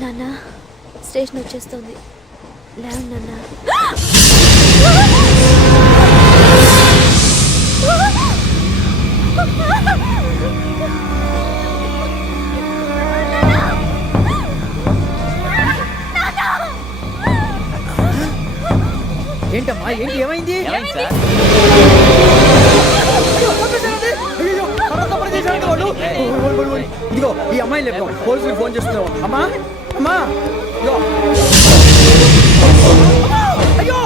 నాన్న స్టేషన్ వచ్చేస్తుంది. లేవు నాన్న. ఏంటమ్మా ఏంటి ఏమైంది? ఇదిగో ఈ అమ్మాయి లేపు పోలీసులకు ఫోన్ చేస్తున్నావు. అమ్మా అమ్మా అయ్యో అయ్యో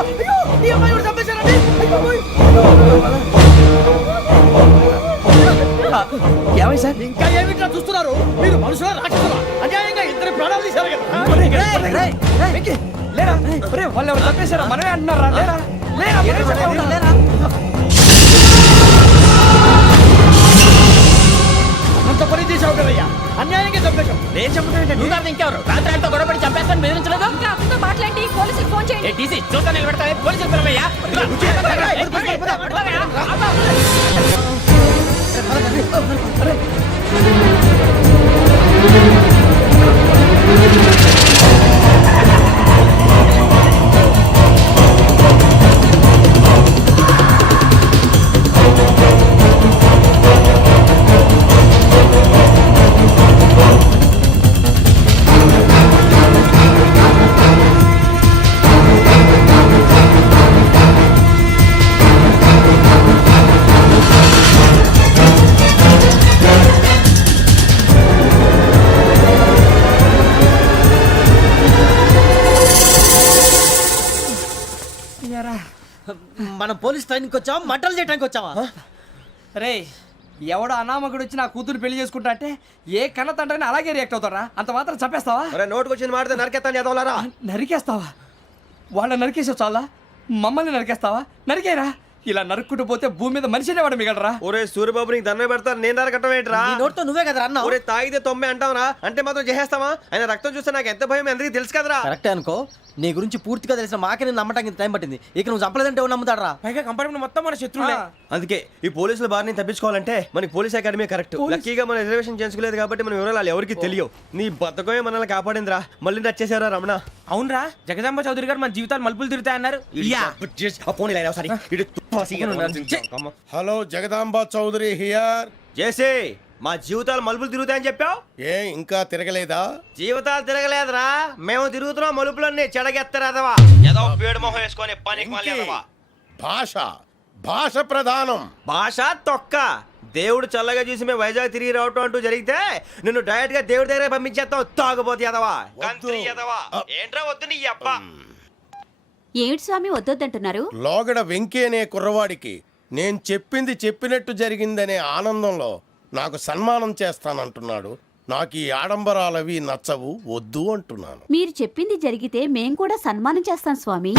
ఈ అమ్మాయి కూడా చంపేశారండి. ఏమై సార్ ఇంకా ఏమిట్లా చూస్తున్నారు? మీరు మనుషుల రాక్షసులా? అన్యాయంగా ఇద్దరు ప్రాణాలు తీశారు కదా. లేరా వాళ్ళు ఎవరు చంపేశారా? మనమే అంటున్నారా? లేరా లేరా అంత పని చేసావు కదయ్యా, అన్యాయంగా చంపేశావు. నేను చంపడం ఇంకెవరు? రాత్రి అంతా గొడవపడి చంపేస్తాను బెదిరించలేదు. మాట్లాడి పోలీసులకు ఫోన్ చేయండి. టీసీ చూస్తా నిలబెడతా పోలీసులు పిలవయ్యా. మనం పోలీస్ ట్రైనింగ్ వచ్చావా మంటలు చేయడానికి వచ్చావా? రే ఎవడో అనామకుడు వచ్చి నా కూతురు పెళ్లి చేసుకుంటా అంటే ఏ కన్న తండ్రిని అలాగే రియాక్ట్ అవుతారా? అంత మాత్రం చంపేస్తావా? నోటుకు వచ్చింది మాడితే నరికేస్తాను చదవాలరా. నరికేస్తావా? వాళ్ళని నరికేసావు చాలా, మమ్మల్ని నరికేస్తావా? నరికేరా. ఇలా నరుక్కుంటూ పోతే భూమి మీద మనిషినే వాడు మిగలరా. ఒరే సూర్యబాబు నీకు దండ పెడతాను, నేను నరకటం ఏంట్రా? నోటితో నువ్వే కదా అన్నా. ఒరే తాగితే 90 అంటావరా అంటే మాత్రం చేసేస్తావా? ఆయన రక్తం చూస్తే నాకు ఎంత భయం అందరికీ తెలుసు కదరా. కరెక్టే అనుకో, నీ గురించి పూర్తిగా తెలిసిన మాకే నేను నమ్మటానికి టైం పట్టింది. ఇక నువ్వు చంపలేదంటే ఎవరు నమ్ముతాడరా? పైగా కంపార్ట్మెంట్ మొత్తం మన శత్రువులే. అందుకే ఈ పోలీసుల బారిని తప్పించుకోవాలంటే మనకి పోలీస్ అకాడమీ కరెక్ట్. లక్కీగా మన రిజర్వేషన్ చేసుకోలేదు కాబట్టి మన వివరాలు ఎవరికి తెలియవు. నీ బతకమే మనల్ని కాపాడిందిరా. మళ్ళీ నచ్చేసారా రమణ? అవునరా, జగదాంబ చౌదరి గారు మన జీవితాలు మలుపులు తిరుగుతాయన్నారు. Hello Jagadamba Chowdary here. చేసే మా జీవితాలు మలుపులు తిరుగుతాయని చెప్పావు. ఏ ఇంకా తిరగలేదా? జీవితాలు తిరగలేదురా, మేము తిరుగుతున్నాం మలుపులన్నీ. చెడగెత్తరాదవా ఏదో పేడు మొహం వేసుకొని పనికి మళ్ళీ. భాష భాష ప్రధానం. భాష తొక్క. దేవుడు చల్లగా చూసి మేము వైజాగ్ తిరిగి రావటం అంటూ జరిగితే నిన్ను డైరెక్ట్ గా దేవుడి దగ్గర పంపించేస్తాం. తాగబోతు ఎదవా, కంత్రి ఎదవా. ఏంట్రా వద్దు నీ అబ్బా. ఏమిటి స్వామి వద్దొద్దంటున్నారు? లోగడ వెంకీ అనే కుర్రవాడికి నేను చెప్పింది చెప్పినట్టు జరిగిందనే ఆనందంలో నాకు సన్మానం చేస్తానంటున్నాడు. నాకు ఈ ఆడంబరాలవి నచ్చవు, వద్దు అంటున్నాను. మీరు చెప్పింది జరిగితే మేం కూడా సన్మానం చేస్తాం స్వామి.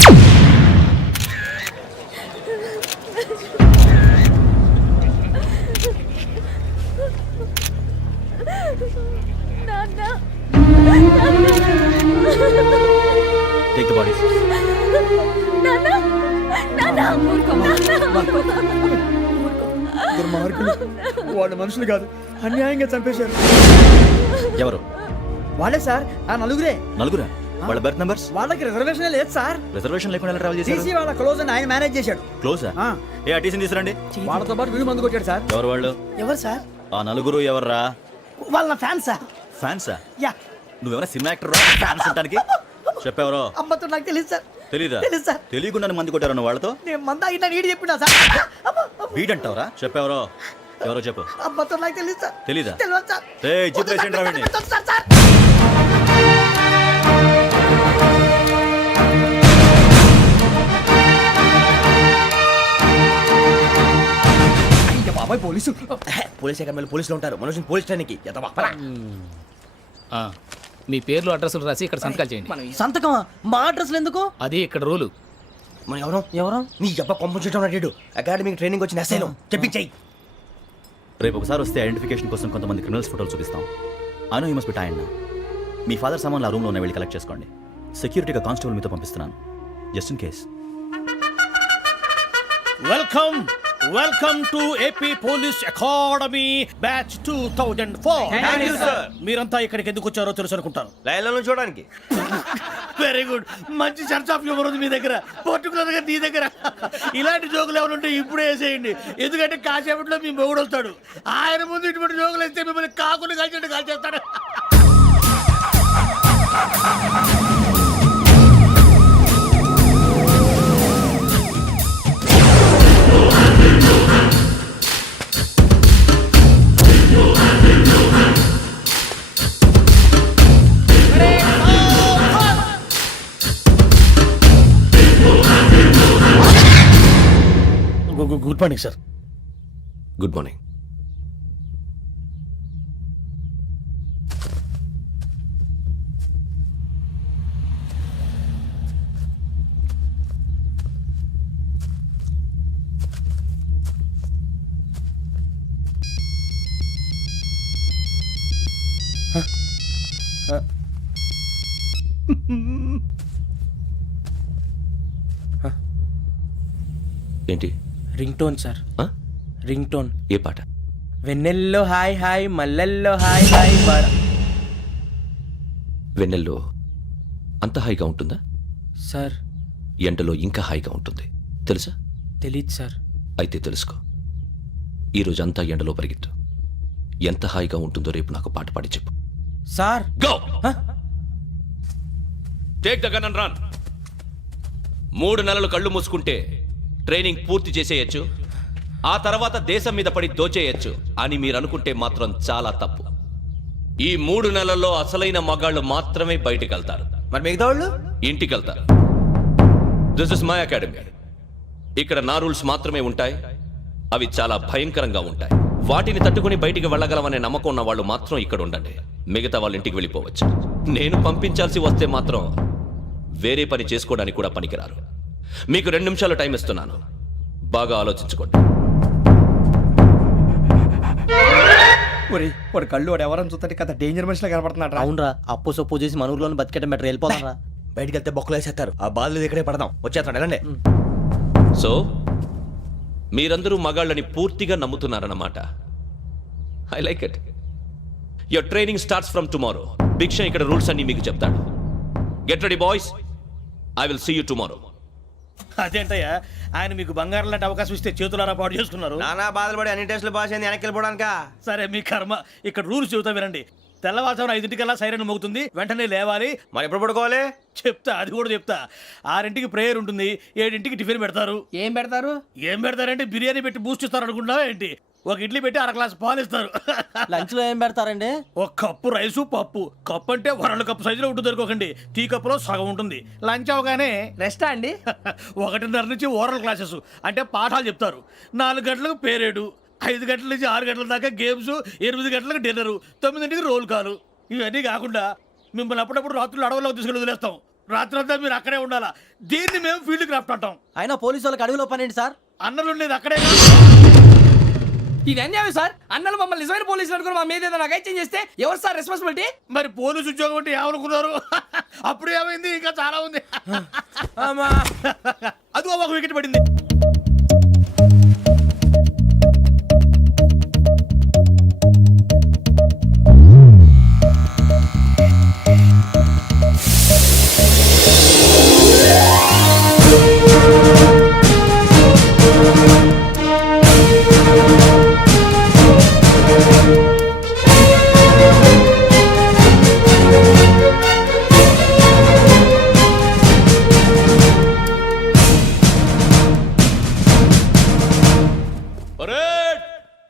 Take the bodies. వాళ్ళు మనుషులు కాదు, అన్యాయంగా చంపేశారు. ఎవరు? వాళ్ళే సార్, ఆ నలుగురే. నలుగురా? వాళ్ళ బర్త్ నంబర్స్? వాళ్ళకి రిజర్వేషన్ లేదు సార్. రిజర్వేషన్ లేకుండా ఎలా ట్రావెల్ చేశారు? టీసీ వాళ్ళ క్లోజ్ అని ఆయన మేనేజ్ చేశాడు. క్లోజా? ఏ ఆ టీసీని తీసురండి. వాళ్ళతో పాటు వీడు మందు కొట్టాడు సార్. ఎవరు వాళ్ళు? ఎవరు సార్? ఆ నలుగురు ఎవర్రా? వాళ్ళ ఫ్యాన్స్ సార్. ఫ్యాన్సా? యా. నువ్వెవరా సినిమా యాక్టర్ రా ఫ్యాన్స్ అంటానికి? చెప్పేవరో? అమ్మతో నాకు తెలియదు సార్. తెలీదా? తెలుసు సార్. తెలియకుండా మంది కొట్టారు వాళ్ళతో? నేను మంద అయినా నీడి చెప్పినా సార్. వీడంటావరా? చెప్పేవరో? ఎవరో చెప్పు. అమ్మతో నాకు తెలియదు సార్. తెలీదా? తెలియదు సార్. ఏయ్ చిత్రేసేంట్రా వీడిని. బాబాయ్ పోలీసు. పోలీస్ అకాడమీలో పోలీసులు ఉంటారు. మనుషులు పోలీస్ ట్రైనింగ్ ఎదవా. మీ పేర్లు అడ్రస్లు రాసి ఇక్కడ సంతకాలు చేయండి. సంతకమా? మా అడ్రస్లు ఎందుకు? అది ఇక్కడ రూలు. మనం ఎవరు ఎవరు? నీ అబ్బా పంపించడం అడిగాడు. అకాడమిక్ ట్రైనింగ్ వచ్చిన అసైలం చెప్పించాయి. రేపు ఒకసారి వస్తే ఐడెంటిఫికేషన్ కోసం కొంతమంది క్రిమినల్స్ ఫోటోలు చూపిస్తాం. I know you must be tired now. Me father సామాన్లు ఆ రూమ్లో ఉన్న వెళ్ళి కలెక్ట్ చేసుకోండి. సెక్యూరిటీగా కానిస్టేబుల్ మీతో పంపిస్తున్నాను, just in case. Welcome welcome to AP police academy batch 2004. మీరంతా ఇక్కడికి ఎందుకు వచ్చారో తెలుసు అనుకుంటాను. లైన్లో నుంచి చూడడానికి. వెరీ గుడ్, మంచి చర్చ్ ఆఫ్ హ్యూమర్ ఉంది మీ దగ్గర, పర్టికులర్ గా నీ దగ్గర. ఇలాంటి జోకులు ఏమైనా ఉంటే ఇప్పుడే వేసేయండి, ఎందుకంటే కాసేపట్లో మీ మొగుడు వస్తాడు. ఆయన ముందు ఇటువంటి జోకులు వేస్తే మిమ్మల్ని కాకుని కాల్చేట్టు కాల్చేస్తాడు. Good morning sir. Good morning. ఏంటి? రింగ్ టోన్ సార్, ఆ? Ring tone. ఏ పాట? వెన్నెల్లో హాయ్ హాయ్, మల్లెల్లో హాయ్ హాయ్. వెన్నెల్లో అంత హాయిగా ఉంటుందా? సార్ ఎండలో ఇంకా హాయిగా ఉంటుంది తెలుసా? తెలీదు సార్. అయితే తెలుసుకో, ఈరోజు అంతా ఎండలో పరిగెత్తు. ఎంత హాయిగా ఉంటుందో రేపు నాకు పాట పాడి చెప్పు. Sir go take the gun and run. 3 నెలలు కళ్ళు మూసుకుంటే ట్రైనింగ్ పూర్తి చేసేయచ్చు, ఆ తర్వాత దేశం మీద పడి దోచేయచ్చు అని మీరు అనుకుంటే మాత్రం చాలా తప్పు. ఈ 3 నెలల్లో అసలైన మగాళ్ళు మాత్రమే బయటికి వెళ్తారు. మరి మిగతా వాళ్ళు ఇంటికి వెళ్తారు. This is my academy. ఇక్కడ నా రూల్స్ మాత్రమే ఉంటాయి, అవి చాలా భయంకరంగా ఉంటాయి. వాటిని తట్టుకుని బయటికి వెళ్ళగలమనే నమ్మకం ఉన్న వాళ్ళు మాత్రం ఇక్కడ ఉండండి, మిగతా వాళ్ళు ఇంటికి వెళ్ళిపోవచ్చు. నేను పంపించాల్సి వస్తే మాత్రం వేరే పని చేసుకోవడానికి కూడా పనికిరారు. మీకు 2 నిమిషాలు టైం ఇస్తున్నాను, బాగా ఆలోచించుకోండి. వాడు కళ్ళు వాడు ఎవరని చూస్తే కదా డేంజర్ మనిషిలో కనపడుతున్నాడు. అవునరా, అప్పు సొప్పు చేసి మన ఊర్లో బతికేయడం బెటర్. వెళ్ళిపోదాం రా. బయటికి వెళ్తే బొక్కలు వేసేస్తారు, ఆ బాధలు ఇక్కడే పడదాం. వచ్చేస్తాడు వెళ్ళండి. సో మీరందరూ మగాళ్ళని పూర్తిగా నమ్ముతున్నారన్నమాట. I like it. Your training starts from tomorrow. భిక్ష ఇక్కడ రూల్స్ అన్ని మీకు చెప్తాడు. Get ready boys, I will see you tomorrow. అదేంటయ్యా, ఆయన మీకు బంగారం లాంటి అవకాశం ఇస్తే చేతులారా పాటు చేసుకున్నారు. నానా బాధలు పడి అన్ని టెస్టులు పాస్ అయింది, వెనక్కి వెళ్ళిపోవడానికా? సరే మీ కర్మ. ఇక్కడ రూల్స్ చెబుతా వినండి. తెల్లవారుజామున 5 సైరన్ మోగుతుంది, వెంటనే లేవాలి. మరి ఎప్పుడు పడుకోవాలి? చెప్తా, అది కూడా చెప్తా. 6 ప్రేయర్ ఉంటుంది, 7 టిఫిన్ పెడతారు. ఏం పెడతారు? ఏం పెడతారంటే బిర్యానీ పెట్టి బూస్ట్ ఇస్తారు అనుకుంటున్నావా ఏంటి? ఒక ఇడ్లీ పెట్టి 1 గ్లాస్ పాలు ఇస్తారు. లంచ్ లో ఏం పెడతారండి? ఒక కప్పు రైసు పప్పు. కప్పు అంటే 1 కప్పు సైజులో ఉంటుంది అనుకోకండి, టీ కప్పులో సగం ఉంటుంది. లంచ్ అవగానే రెస్టా అండి? 1:30 నుంచి ఓరల్ క్లాసెస్ అంటే పాఠాలు చెప్తారు. 4 గంటలకు పేరేడు, 5 గంటల నుంచి 6 గంటల దాకా గేమ్స్, 8 గంటలకు డిన్నరు, 9ంటికి రోల్ కాలు. ఇవన్నీ కాకుండా మిమ్మల్ని అప్పుడప్పుడు రాత్రులు అడవుల్లో తీసుకెళ్ళి వదిలేస్తాం. రాత్రి అంతా మీరు అక్కడే ఉండాలా. దీన్ని మేము ఫీల్డ్ క్రాఫ్ట్ అంటాం. అయినా పోలీసు వాళ్ళకి అడవిలో పని ఏంటి సార్? అన్నలు ఉండేది అక్కడే. ఇది అన్యాయం సార్. అన్నలు మమ్మల్ని నిజమైన పోలీసులు అనుకుని మా మీద ఏదైనా చేంజ్ చేస్తే ఎవరు సార్ రెస్పాన్సిబిలిటీ? మరి పోలీసు ఉద్యోగం అంటే ఏమనుకున్నారు? అప్పుడు ఏమైంది, ఇంకా చాలా ఉంది. అది ఒక వికెట్ పడింది.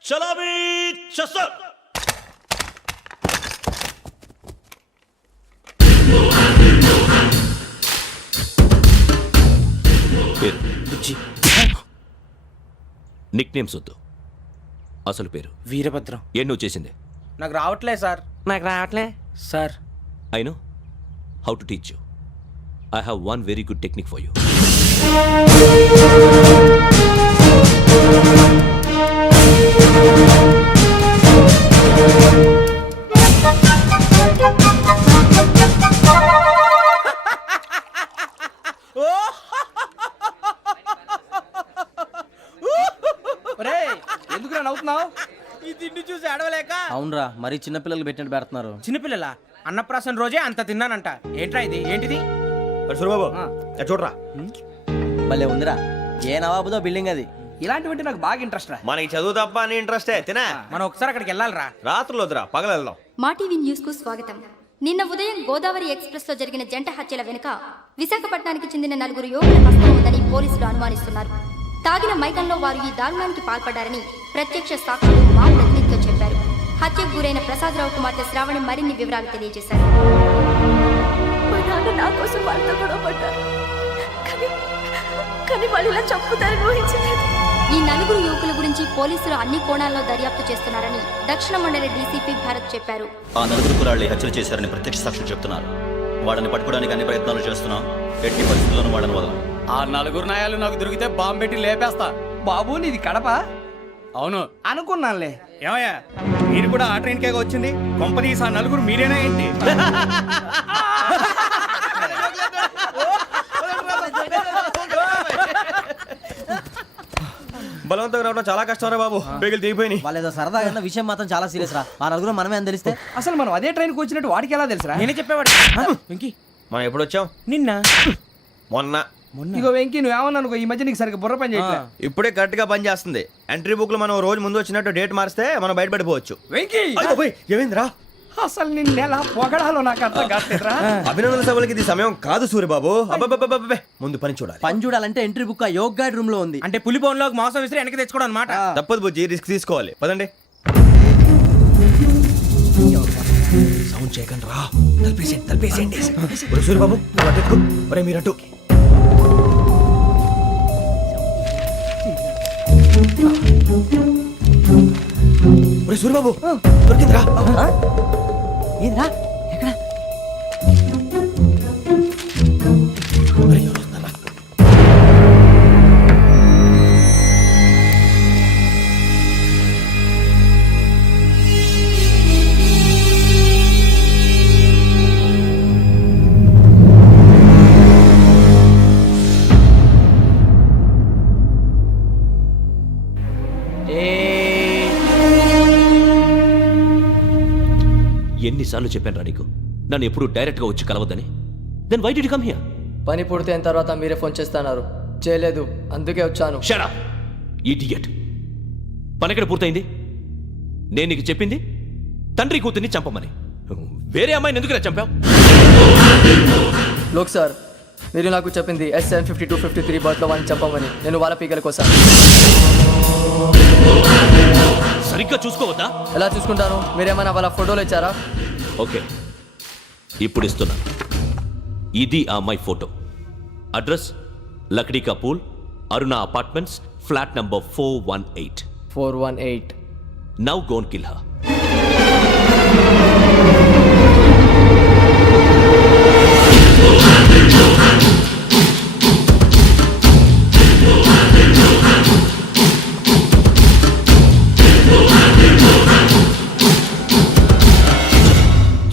చలామీ చసర్. నిక్ నేమ్స్ వద్దు, అసలు పేరు. వీరభద్రం. ఏం నువ్వు చేసింది? నాకు రావట్లే సార్. నాకు రావట్లే sir. I know how to teach you. I have one very good technique for you. మరి చిన్నపిల్లలు పెట్టినట్టు పెడుతున్నారు. చిన్నపిల్లల అన్నప్రాసన రోజే అంత తిన్నానంట. ఏంట్రా ఇది? ఏంటిది? సూరిబాబు చూడరా. భలే ఉందిరా. ఏ నవాబుదో బిల్డింగ్ అది. ఇలాంటివంటే నాకు బాగా ఇంట్రెస్ట్ రా. మనకి చదువు తప్ప అని ఇంట్రెస్టే తినా. మనం ఒకసారి అక్కడికి వెళ్ళాలిరా. రాత్రులు వద్దురా, పగలు వెళ్దాం. మా టీవీ న్యూస్ కు స్వాగతం. నిన్న ఉదయం గోదావరి ఎక్స్ప్రెస్ లో జరిగిన జంట హత్యల వెనుక విశాఖపట్నానికి చెందిన 4 యువకుల హస్తం ఉందని పోలీసులు అనుమానిస్తున్నారు. తాగిన మైకంలో వారు ఈ దారుణానికి పాల్పడ్డారని ప్రత్యక్ష సాక్షులు మా ప్రతినిధితో చెప్పారు. హత్యకు గురైన ప్రసాదరావు కుమార్తె శ్రావణి మరిన్ని వివరాలు తెలియజేశారు. మా నాన్న నా కోసం వాళ్ళతో గొడవ పడ్డారు, కానీ వాళ్ళు ఇలా చంపుతారని ఊహించలేదు. ఈ 4 యువకుల గురించి పోలీసులు అన్ని కోణాల్లో దర్యాప్తు చేస్తున్నారని దక్షిణ మండలి డీసీపీ భరత్ చెప్పారు. ఆ 4 కురాళ్ళు హత్యలు చేశారని ప్రత్యక్ష సాక్షులు చెప్తున్నారు. వాళ్ళని పట్టుకోవడానికి అన్ని ప్రయత్నాలు చేస్తున్నాం. ఎట్టి పరిస్థితుల్లోనూ వాళ్ళని వదలం. ఆ 4 నాయాలు నాకు దొరికితే బాంబు పెట్టి లేపేస్తా. బాబు నీది కడప? అవును అనుకున్నానులే. ఏమయ్యా మీరు కూడా ఆ ట్రైన్ కేగా వచ్చింది? కొంపదీసి ఆ 4 మీరేనా ఏంటి? బలవంతంగా రావడం చాలా కష్టం రా బాబు. బేగులు దిగిపోయినాయి. వాళ్ళు ఏదో సరదాగా అన్న విషయం మాత్రం చాలా సీరియస్ రా. ఆ నలుగురు మనమే అని తెలిస్తే అసలు మనం అదే ట్రైన్కి వచ్చినట్టు వాడికి ఎలా తెలుసురా? నేనే చెప్పేవాడు. వెంకీ మనం ఎప్పుడు వచ్చాం? నిన్న మొన్న. ఇగో వెంకీ నువ్వేమన్నా అనుకో, ఈ మధ్య నీకు సరిగ్గా బుర్ర పని చేయట్లే. ఇప్పుడే కరెక్ట్ గా పని చేస్తుంది. ఎంట్రీ బుక్ లో మనం రోజు ముందు వచ్చినట్టు డేట్ మారిస్తే మనం బయటపడిపోవచ్చు. వెంకీ ఏమైందిరా? అసలు నిన్న ఎలా పొగడాలో నాకు అర్థం కాట్లేదురా. అభినందన సభలకి ఇది సమయం కాదు సూరిబాబు. అబ్బబ్బబ్బబ్బబ్బే, ముందు పని చూడాలి. పని చూడాలంటే ఎంట్రీ బుక్ ఆ యోగ్ గైడ్ రూమ్ లో ఉంది. అంటే పులి బోన్లోకి మాంసం విసిరి వెనక్కి తెచ్చుకోవడం అనమాట. తప్పదు బుజ్జి, రిస్క్ తీసుకోవాలి. పదండి. సౌండ్ చేయకండి రా. తలపేసేయండి. సూరిబాబు మీరట్టు. సూరిబాబు దొరికిందిరా. ఏంద్రా ఎక్కడ? ఎన్నిసార్లు చెప్పాను రా నీకు, నన్ను ఎప్పుడు డైరెక్ట్ గా వచ్చి కలవద్దని? Then why did you come here? పని పూర్తయిన తర్వాత మీరే ఫోన్ చేస్తున్నారు. చేయలేదు, అందుకే వచ్చాను. Shut up idiot. పని ఎక్కడ పూర్తయింది? నేను నీకు చెప్పింది తండ్రి కూతుర్ని చంపమని. వేరే అమ్మాయిని ఎందుకురా చంపావు? లోక్ సార్, మీరు నాకు చెప్పింది S75253 బర్త్లో వాళ్ళని చంపమని. నేను వాళ్ళ పీకల కోసం. సరిగ్గా చూసుకోవద్దా? ఎలా చూసుకుంటాను? మీరేమైనా వాళ్ళ ఫోటోలు ఇచ్చారా? ఓకే, ఇప్పుడు ఇస్తున్నాను. ఇది ఆ అమ్మాయి ఫోటో. అడ్రస్ లక్డీ కా pool, Aruna apartments, flat number 418. 418. Now go and kill her.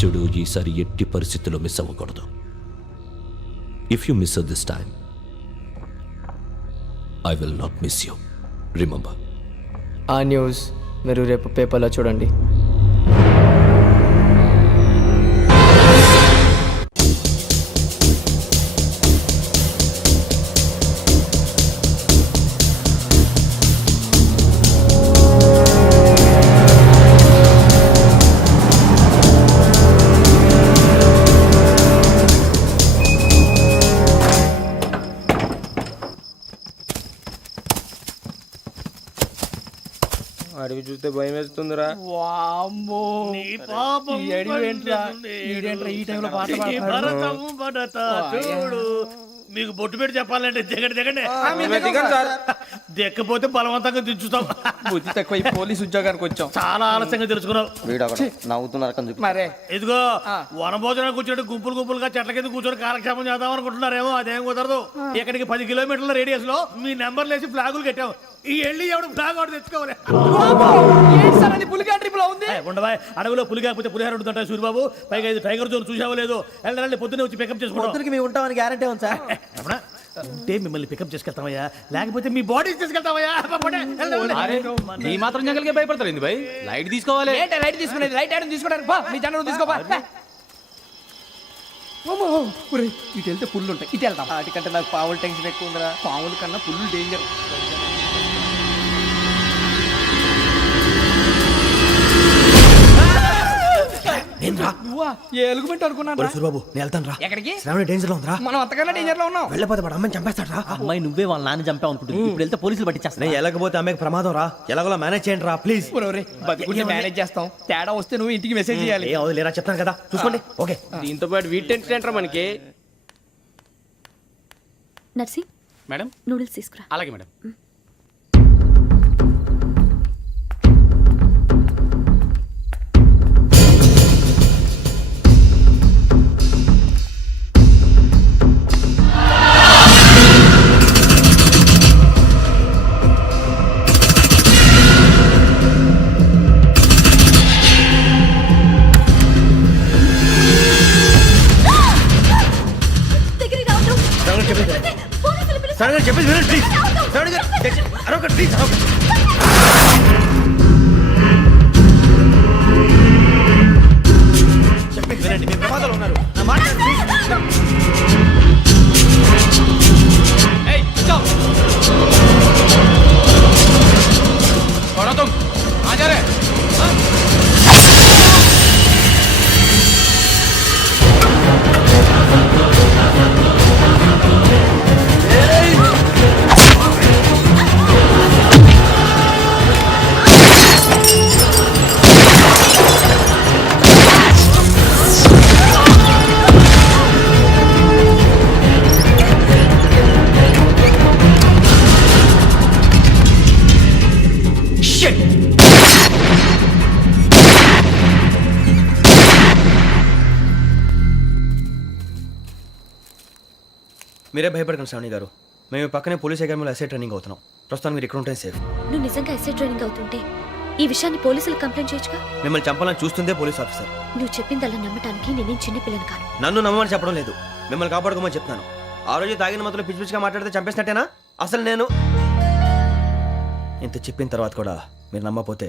చూడు, ఈసారి ఎట్టి పరిస్థితుల్లో మిస్ అవ్వకూడదు. If you miss this time I will not miss you. Remember. ఆ న్యూస్ మీరు రేపు పేపర్లో చూడండి. అడిగి చూస్తే భయం వేస్తుందిరా. వామ్మో, నీ పాపం ఈ అడివి ఏంట్రా? ఈడేంట్రా ఈ టైంలో పాట పాడుతున్నాడు? భరతము భరత చూడు. మీకు బొట్టు పెట్టి చెప్పాలంటే దిగండి. దిక్కపోతే బలవంతంగా దించుతాం. బుద్ధి తక్కువ, ఈ పోలీస్ ఉద్యోగానికి వచ్చాం. చాలా ఆలస్యంగా తెలుసుకున్నావు. వీడు అక్కడ నవ్వుతున్నారు కని చూపి. మరే ఇదిగో వనభోజనానికి కూర్చోటి గుంపులుగా చెట్ల కింద కూర్చొని కాలక్షేపం చేద్దాం అనుకుంటున్నారేమో. అదేం కుదరదు. ఇక్కడికి 10 కిలోమీటర్ల రేడియస్ లో మీ నెంబర్లు వేసి ఫ్లాగులు కట్టాం. ఈ వెళ్ళి ఎవడు ఫ్లాగ్ ఒకటి తెచ్చుకోవాలి. పులిగా ట్రిప్ లో ఉంది. ఉండవా, అడవిలో పులి కాకపోతే పులిహార ఉంటుంటాయి సూరిబాబు. పైగా ఇది టైగర్ జోన్ చూసావో లేదో. వెళ్ళాలి, పొద్దున్నే వచ్చి పికప్ చేసుకుంటాం. పొద్దునకి మేము ఉంటామని గ్యారంటీ ఉంది సార్. ఉంటే మిమ్మల్ని పికప్ చేసుకెళ్తామయ్యా, లేకపోతే మీ బాడీ తీసుకెళ్తామయ్యా. నీ మాత్రం జంగల్కే భయపడతారు ఏంది భయ్? లైట్ తీసుకోవాలి. ఏంటి లైట్ తీసుకునేది? లైట్ ఆడని తీసుకోవడానికి బా, మీ జనరు తీసుకోబా. ఇటు వెళ్తే పుల్లు ఉంటాయి, ఇటు వెళ్తాం. వాటికంటే నాకు పావులు టెన్షన్ ఎక్కువ ఉందిరా. పాముల కన్నా పుల్లు డేంజర్. నువ్వా? ఏ ఎలుగుబెట్టి అనుకున్నాను. సూరిబాబు నేను వెళ్తాను రా. ఎక్కడికి? శ్రావణి డేంజర్ లో ఉందిరా. మనం అంతకన్నా డేంజర్ లో ఉన్నాం. వెళ్ళపోతే వాడు అమ్మని చంపేస్తాడు రా. అమ్మాయి నువ్వే వాళ్ళ నాన్న చంపావు అనుకుంటుంది. ఇప్పుడు వెళ్తే పోలీసులు పట్టించేస్తా. నేను వెళ్ళకపోతే అమ్మకి ప్రమాదం రా. ఎలాగోలా మేనేజ్ చేయండి రా ప్లీజ్. బతికుంటే మేనేజ్ చేస్తాం. తేడా వస్తే నువ్వు ఇంటికి మెసేజ్ చేయాలి. ఏ అవదు లేరా, చెప్తాను కదా చూసుకోండి. ఓకే దీంతో పాటు వీటి టెన్షన్ ఏంట్రా మనకి? నర్సి, మేడం నూడిల్స్ తీసుకురా. అలాగే మేడం. దగ్గరికి రావద్దు. పోలీసులు పిలుస్తారు. సడన్ గా చెప్పేసి వినండి ప్లీజ్. సడన్ గా అరొకటి ప్లీజ్ అరొకటి. చెప్పేసి వినండి, మీ ప్రమాదాలు ఉన్నారు. నా మాట వినండి, ప్లీజ్. మీరే భయపడకండి శ్రావణి గారు. మేము పక్కనే పోలీస్ అకాడమీలో ఎస్ఐ ట్రైనింగ్ అవుతున్నాం. ప్రస్తుతానికి మీరు ఇక్కడ ఉంటే సేఫ్. నువ్వు నిజంగా ఎస్ఐ ట్రైనింగ్ అవుతుంటే ఈ విషయాన్ని పోలీసులకు కంప్లైంట్ చేయొచ్చుగా. మిమ్మల్ని చంపాలని చూస్తుందే పోలీస్ ఆఫీసర్. నువ్వు చెప్పిందల్లా నమ్మటానికి నేనేం చిన్న పిల్లని కాను. నన్ను నమ్మమని చెప్పడం లేదు, మిమ్మల్ని కాపాడుకోమని చెప్తాను. ఆ రోజు తాగిన మత్తులో పిచ్చి పిచ్చిగా మాట్లాడితే చంపేసినట్టేనా? అసలు నేను ఇంత చెప్పిన తర్వాత కూడా మీరు నమ్మపోతే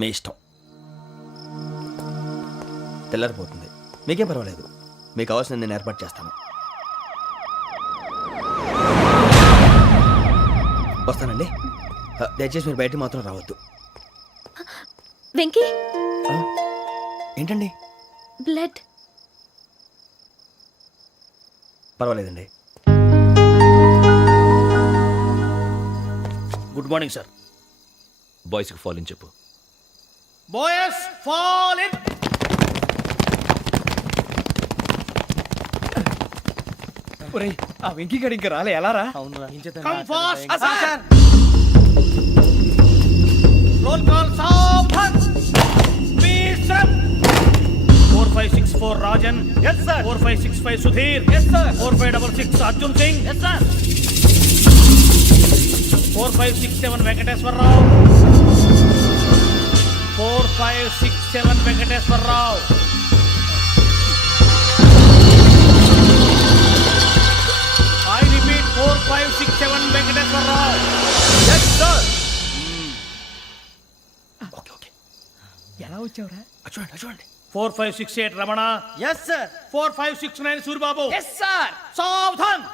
మీ ఇష్టం. తెల్లారిపోతుంది, మీకేం పర్వాలేదు. మీకు కావాల్సిన నేను ఏర్పాటు చేస్తాను. వస్తానండి. దయచేసి మీరు బయటికి మాత్రం రావద్దు. వెంకీ, ఏంటండి? బ్లడ్. పర్వాలేదండి. Good morning sir. బాయ్స్కి ఫాల్ ఇన్ చెప్పు. Boys fall in. ఆ వెంకీ గడి ఇంకా రాలే, ఎలా రా? Come fast sir. Roll call సావధాన్. విశ్రమ్. 4564 Rajan. yes sir. 4565 Sudheer. yes sir. 4566 Arjun Singh. yes sir. 4567 Venkateswararao. 4567 Venkateswararao. I repeat 4567 Venkateswararao. yes sir. Okay okay, ఎలా వచ్చావురా? చూడండి చూడండి. 4568 Ramana. Yes sir. 4569 Suribabu. Yes sir. సావధాన్.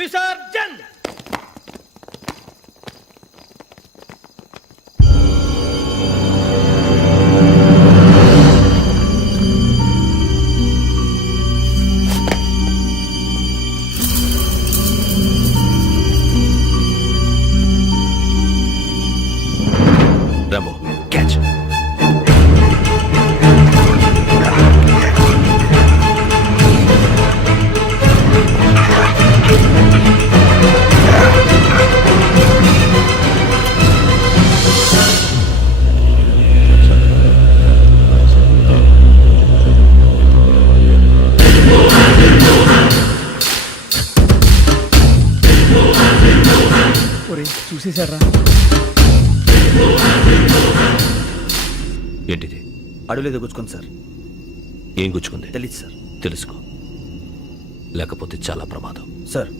విసర్జన్. Rambo catch. చూసేశారా? ఏంటిది? అడవిలో గుచ్చుకుంది సార్. ఏం గుచ్చుకుంది? తెలీదు సార్. తెలుసుకో, లేకపోతే చాలా ప్రమాదం. సార్